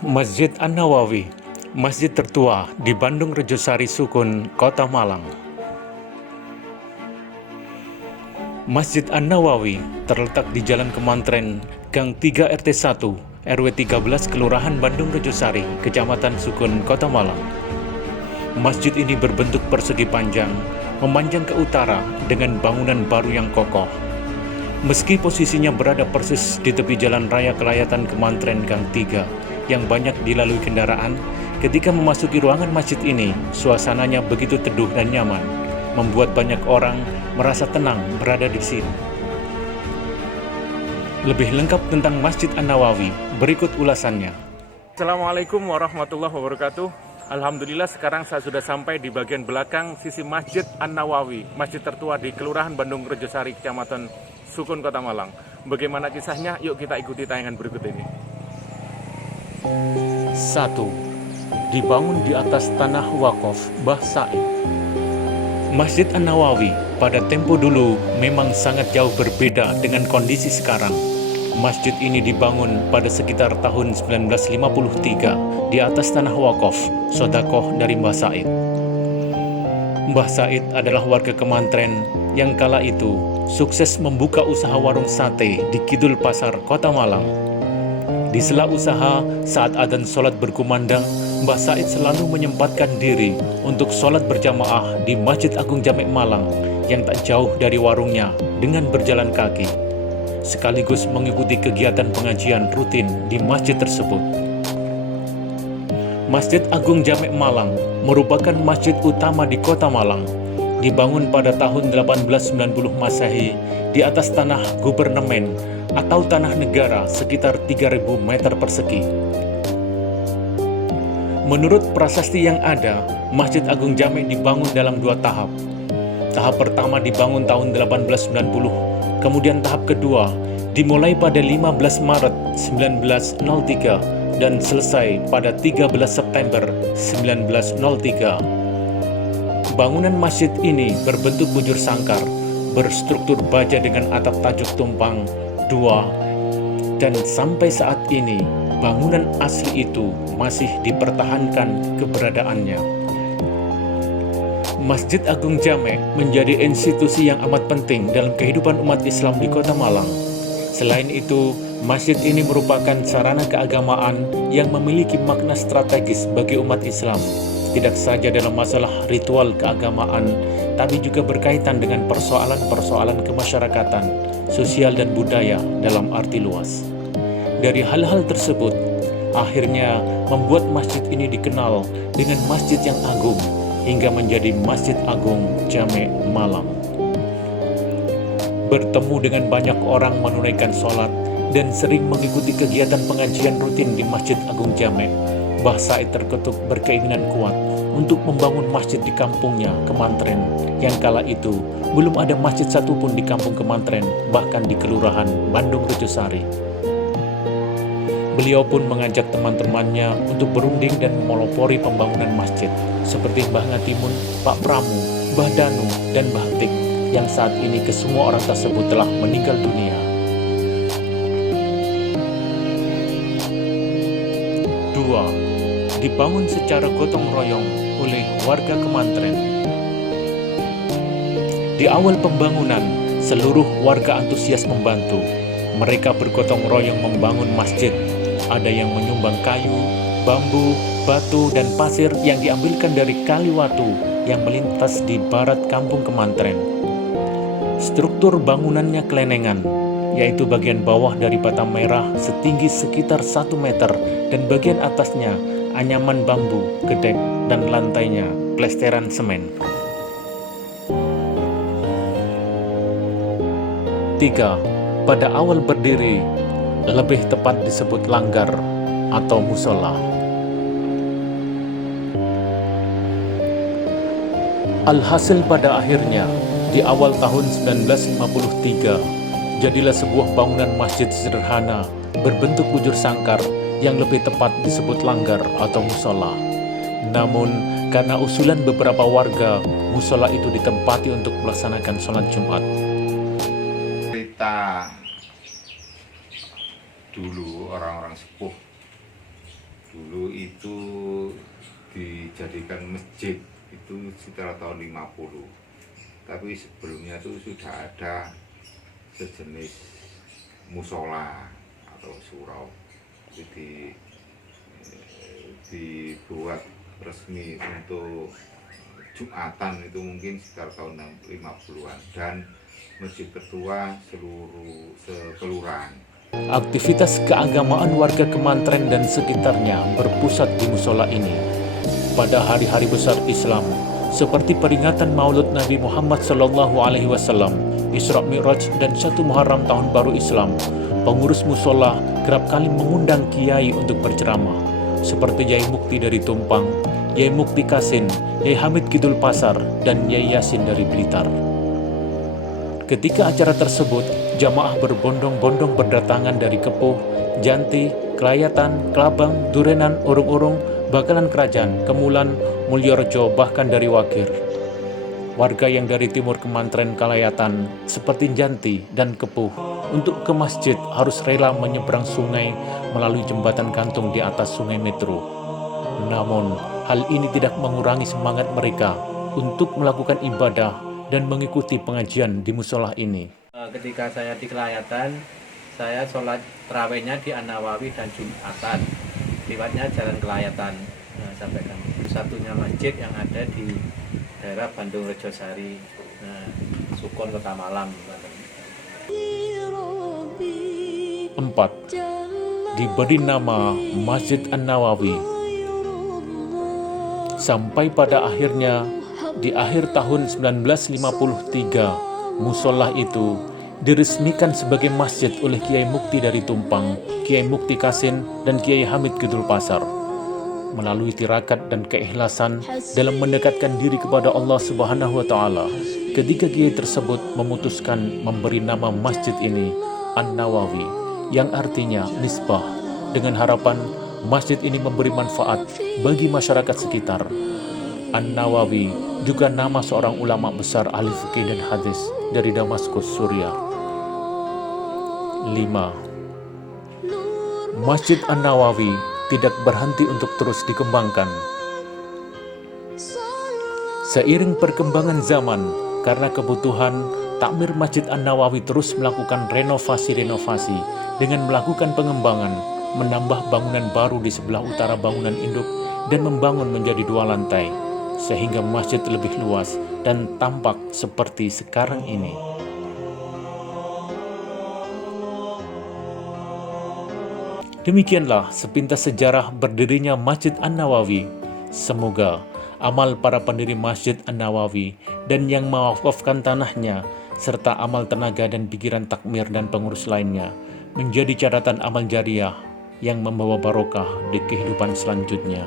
Masjid An-Nawawi, masjid tertua di Bandung Rejosari Sukun, Kota Malang. Masjid An-Nawawi terletak di Jalan Kemantren, Gang 3 RT 1, RW 13, Kelurahan Bandung Rejosari, Kecamatan Sukun, Kota Malang. Masjid ini berbentuk persegi panjang, memanjang ke utara dengan bangunan baru yang kokoh. Meski posisinya berada persis di tepi jalan raya Kelayatan Kemantren Gang 3 yang banyak dilalui kendaraan, ketika memasuki ruangan masjid ini, suasananya begitu teduh dan nyaman, membuat banyak orang merasa tenang berada di sini. Lebih lengkap tentang Masjid An-Nawawi, berikut ulasannya. Assalamualaikum warahmatullahi wabarakatuh. Alhamdulillah sekarang saya sudah sampai di bagian belakang sisi Masjid An-Nawawi, masjid tertua di Kelurahan Bandung Rejosari, Kecamatan Sukun, Kota Malang. Bagaimana kisahnya? Yuk kita ikuti tayangan berikut ini. 1. Dibangun di atas tanah wakaf Mbah Said. Masjid An-Nawawi pada tempo dulu memang sangat jauh berbeda dengan kondisi sekarang. Masjid ini dibangun pada sekitar tahun 1953 di atas tanah wakaf sedekah dari Mbah Said. Mbah Said adalah warga Kemantren yang kala itu sukses membuka usaha warung sate di Kidul Pasar, Kota Malang. Di sela usaha, saat adzan sholat berkumandang, Mbah Said selalu menyempatkan diri untuk sholat berjamaah di Masjid Agung Jamek Malang yang tak jauh dari warungnya dengan berjalan kaki, sekaligus mengikuti kegiatan pengajian rutin di masjid tersebut. Masjid Agung Jamek Malang merupakan masjid utama di Kota Malang, dibangun pada tahun 1890 Masehi di atas tanah gubernemen atau tanah negara sekitar 3.000 meter persegi. Menurut prasasti yang ada, Masjid Agung Jamek dibangun dalam 2 tahap. Tahap pertama dibangun tahun 1890, kemudian tahap kedua dimulai pada 15 Maret 1903 dan selesai pada 13 September 1903. Bangunan masjid ini berbentuk bujur sangkar, berstruktur baja dengan atap tajuk tumpang 2, dan sampai saat ini bangunan asli itu masih dipertahankan keberadaannya. Masjid Agung Jamek menjadi institusi yang amat penting dalam kehidupan umat Islam di Kota Malang. Selain itu, masjid ini merupakan sarana keagamaan yang memiliki makna strategis bagi umat Islam, tidak saja dalam masalah ritual keagamaan, tapi juga berkaitan dengan persoalan-persoalan kemasyarakatan, sosial dan budaya dalam arti luas. Dari hal-hal tersebut, akhirnya membuat masjid ini dikenal dengan masjid yang agung, hingga menjadi Masjid Agung Jamek Malang. Bertemu dengan banyak orang menunaikan sholat dan sering mengikuti kegiatan pengajian rutin di Masjid Agung Jamek, Mbah Said terketuk berkeinginan kuat untuk membangun masjid di kampungnya, Kemantren, yang kala itu belum ada masjid satupun di kampung Kemantren, bahkan di Kelurahan Bandung Rejosari. Beliau pun mengajak teman-temannya untuk berunding dan memelopori pembangunan masjid, seperti Mbah Ngatimun, Pak Pramu, Mbah Danu, dan Mbah Tik, yang saat ini kesemua orang tersebut telah meninggal dunia. 2. Dibangun secara gotong royong oleh warga Kemantren. Di awal pembangunan, seluruh warga antusias membantu. Mereka bergotong royong membangun masjid. Ada yang menyumbang kayu, bambu, batu, dan pasir yang diambilkan dari Kali Watu yang melintas di barat kampung Kemantren. Struktur bangunannya kelenengan, yaitu bagian bawah dari bata merah setinggi sekitar 1 meter dan bagian atasnya anyaman bambu, gedek, dan lantainya plesteran semen. 3. Pada awal berdiri, lebih tepat disebut langgar atau musola. Alhasil pada akhirnya, di awal tahun 1953, jadilah sebuah bangunan masjid sederhana berbentuk bujur sangkar yang lebih tepat disebut langgar atau musola. Namun, karena usulan beberapa warga, musola itu ditempati untuk melaksanakan sholat Jumat. Cerita dulu orang-orang sepuh Dulu itu dijadikan masjid itu sekitar tahun 50. Tapi sebelumnya itu sudah ada sejenis musola atau surau. Jadi dibuat resmi untuk Jumatan itu mungkin sekitar tahun 50-an, dan masjid ketua seluruh sekelurahan. Aktivitas keagamaan warga Kemantren dan sekitarnya berpusat di musola ini. Pada hari-hari besar Islam, seperti peringatan Maulud Nabi Muhammad SAW, Isra Mi'raj, dan 1 Muharram Tahun Baru Islam, pengurus musola kerap kali mengundang kiai untuk berceramah, seperti Yai Mukti dari Tumpang, Yai Mukti Kasin, Yai Hamid Kidul Pasar, dan Yai Yasin dari Blitar. Ketika acara tersebut, jamaah berbondong-bondong berdatangan dari Kepuh, Janti, Kelayatan, Kelabang, Durenan, Urung-Urung, Bakalan Kerajaan, Kemulan, Mulyorejo, bahkan dari Wakir. Warga yang dari timur Kemantren Kalayatan, seperti Janti dan Kepuh, untuk ke masjid harus rela menyeberang sungai melalui jembatan gantung di atas Sungai Metro. Namun, hal ini tidak mengurangi semangat mereka untuk melakukan ibadah dan mengikuti pengajian di musola ini. Ketika saya di Kelayatan, saya sholat terawihnya di An-Nawawi dan Jumatan, lewatnya Jalan Kelayatan. Sampai kan satunya masjid yang ada di daerah Bandung Rejosari, Sukun, Kota Malang. 4. Diberi nama Masjid An-Nawawi. Sampai pada akhirnya, di akhir tahun 1953, musola itu diresmikan sebagai masjid oleh Kiai Mukti dari Tumpang, Kiai Mukti Kasin, dan Kiai Hamid Kidul Pasar. Melalui tirakat dan keikhlasan dalam mendekatkan diri kepada Allah Subhanahu wa Ta'ala, ketiga kiai tersebut memutuskan memberi nama masjid ini An-Nawawi, yang artinya nisbah, dengan harapan masjid ini memberi manfaat bagi masyarakat sekitar. An-Nawawi juga nama seorang ulama besar ahli fikih dan hadis dari Damaskus, Suriah. 5. Masjid An-Nawawi tidak berhenti untuk terus dikembangkan. Seiring perkembangan zaman, karena kebutuhan, takmir Masjid An-Nawawi terus melakukan renovasi-renovasi dengan melakukan pengembangan, menambah bangunan baru di sebelah utara bangunan induk, dan membangun menjadi 2 lantai, sehingga masjid lebih luas dan tampak seperti sekarang ini. Demikianlah sepintas sejarah berdirinya Masjid An-Nawawi. Semoga amal para pendiri Masjid An-Nawawi dan yang mewakafkan tanahnya, serta amal tenaga dan pikiran takmir dan pengurus lainnya, menjadi catatan amal jariah yang membawa barokah di kehidupan selanjutnya.